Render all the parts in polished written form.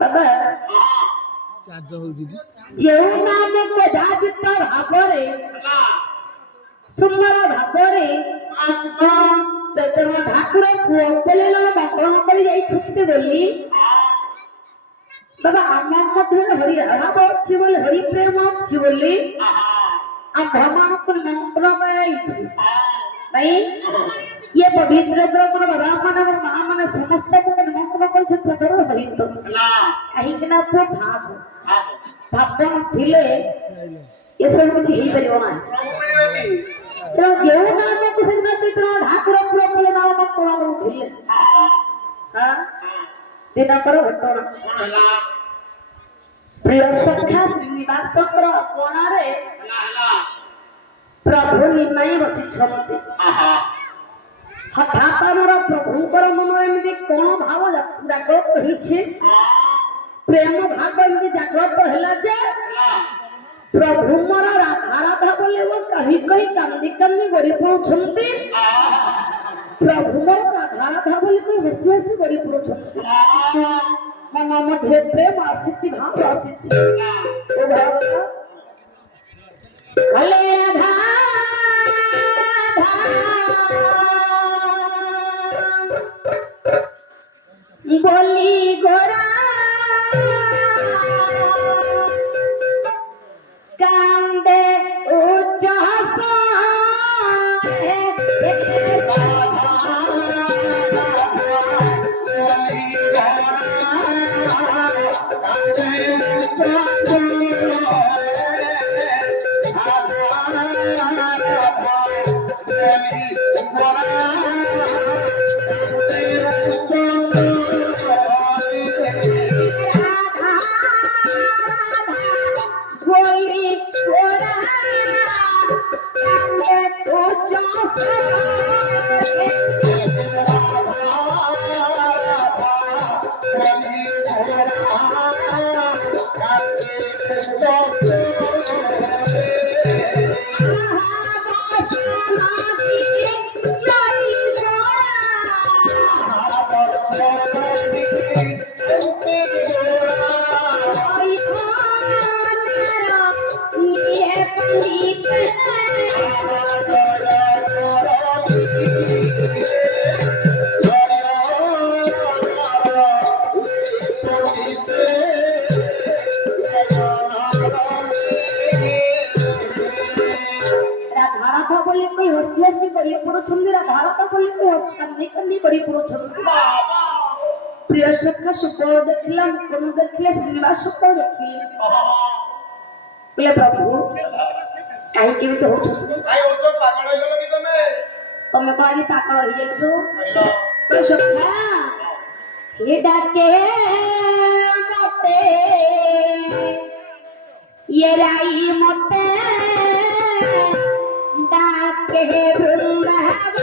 ବାବା ଯେଉଁ ନାମକୁ ଯାଜିତ ଭାବରେ ସୁନ୍ଦର ଭାବରେ ଚୈତନ୍ୟ ଠାକୁର ପୁଅ ପିଲାର ବ୍ୟାକରଣ କରି ଯାଇଛନ୍ତି ବୋଲି ବାବା ଆମ ମଧ୍ୟରେ ହରି ଭାବ ଅଛି ବୋଲି ହରି ପ୍ରେମ ଅଛି ବୋଲି ଆମ୍ଭମାନଙ୍କୁ ନିମନ୍ତ୍ରଣ କରାଯାଇଛି ନାଇଁ ये पवित्र ब्रह्म बाबा मन मां मन समस्त को निमंत्रण कर सदर सहित कहीं ना को भाव थिले ये सब कुछ ही परियो ना तो जेउ नाम को सजना चित्र ठाकुर पुरो पुरो नाम को कोण थिले हां दिना पर घटना कोण हला प्रिय सखा श्रीनिवास चंद्र कोण रे हला प्रभु निमाई बसी छमते हठात आमर प्रभुंकर मन एमती कौन भाव जागृत होइछे प्रेम भाव एमती जागृत हैला जे प्रभु मोर राधा राधा बोले वो कहीं कहीं कांदी कांदी गड़ी पड़ुछंती प्रभु मोर राधा राधा बोले कोई हसी हसी गड़ी पड़ुछंती मन मध्ये प्रेम आसीछि भाव आसीछि ओ भाव कले राधा बोली गोरा कांदे उच्च प्रिय सखा सुपर देखला कोन देखले श्रीनिवास सुपर देखले बोले प्रभु काहे केमिति होछ काहे होछ पागल हो गेलो कि तमे कोन पागल हो जाइछो प्रिय सखा हे डाके मते ये राई मते डाके वृंदावन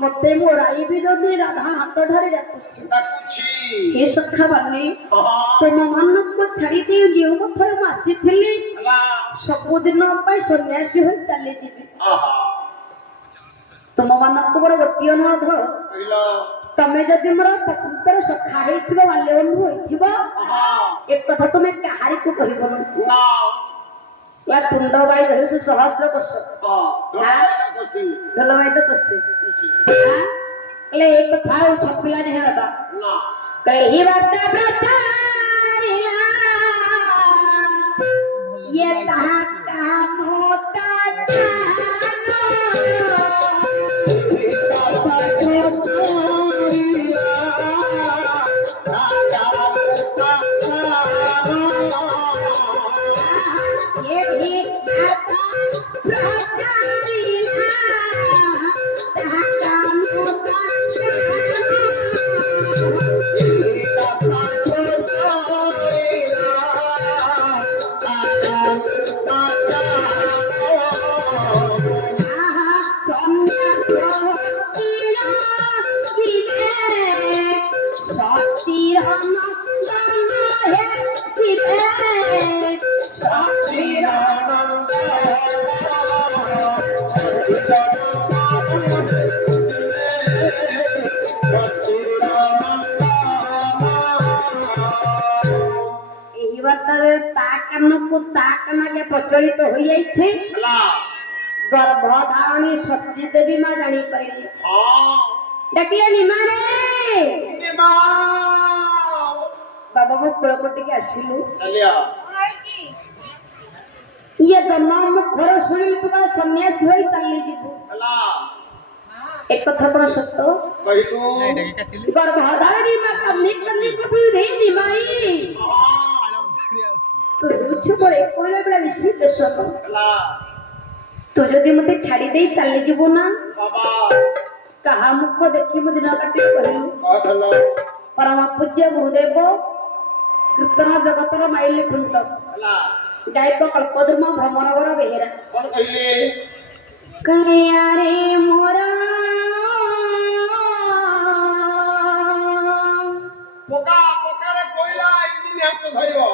मते मोराई भी जदी राधा हाथ धरि डाकुछि हे सखा बने तुम मन को छाड़ी दे गेउ मथर मासी थिली सब दिन पय सन्यासी हो चली जीबी तुम मन को बड़ गोटी अनुरोध कहिला ତମେ ଯଦି ମୋର ପ୍ରକୃତର ସଖା ହେଇଥିବ ବାଲ୍ୟ ବନ୍ଧୁ ହେଇଥିବ ଏ କଥା ତୁମେ କାହାରିକୁ କହିବନି ନା या तुंड बाई धरिसु सहस्र कोश ढोल बाई तो कोसे कले एक था छपिला नहीं बाबा ना कही बात प्रचारिया ये कहा काम होता ये भी प्रचलित हो जाइए गर्भधारणी सती देवी माँ जानी पड़े डकिया निमा रे बाबा मो कुलपति के आसिलु ये जन्म घर शुणी तू सन्यासी हो चली जीवु एक कथा पर सत्य गर्भधारणी माँ कन्नी कन्नी प्रभु रे निमाई तू रुछ पड़े कोइला बेला विषय देशक तू जदि मते छाड़ी दे चली जीवु ना बाबा कहा मुख देखी मु दिन काटी कहलु परम पूज्य गुरुदेव कीर्तन जगतर माइल खुंट गायक कल्पद्रुम भ्रमरवर बेहेरा कौन कहले करिया रे मोरा पोका पोका रे कोइला इंजिन हाथ धरियो